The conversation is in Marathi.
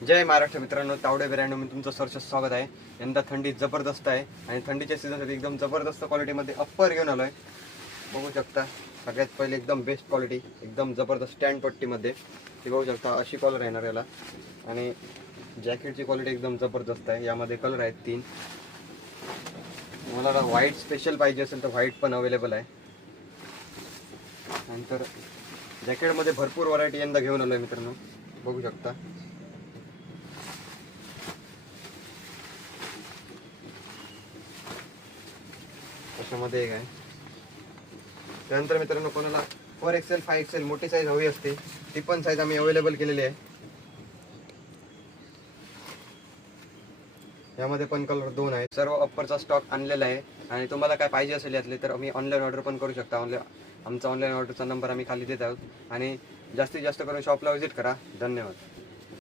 जय महाराष्ट्र मित्रांनो, तावडे ब्रँडमध्ये तुमचं सहर्ष स्वागत आहे. यंदा थंडी जबरदस्त आहे आणि थंडीच्या सीझनसाठी एकदम जबरदस्त क्वालिटीमध्ये अप्पर घेऊन आलो आहे. बघू शकता, सगळ्यात पहिले एकदम बेस्ट क्वालिटी, एकदम जबरदस्त स्टँड पट्टीमध्ये ते बघू शकता. अशी कलर येणार याला आणि जॅकेटची क्वालिटी एकदम जबरदस्त आहे. यामध्ये कलर आहेत 3. मला व्हाईट स्पेशल पाहिजे असेल तर व्हाईट पण अवेलेबल आहे. नंतर जॅकेटमध्ये भरपूर व्हरायटी यंदा घेऊन आलो आहे मित्रांनो, बघू शकता. त्याच्यामध्ये एक आहे. त्यानंतर मित्रांनो, कोणाला 4XL 5XL मोठी साईज हवी असते ती पण साईज आम्ही अवेलेबल केलेली आहे. यामध्ये पण कलर 2 आहेत. सर्व अप्परचा स्टॉक आणलेला आहे आणि तुम्हाला काय पाहिजे असेल यातले तर आम्ही ऑनलाईन ऑर्डर पण करू शकता. आमचा ऑनलाईन ऑर्डरचा नंबर आम्ही खाली देत आहोत आणि जास्तीत जास्त करून शॉपला व्हिजिट करा. धन्यवाद.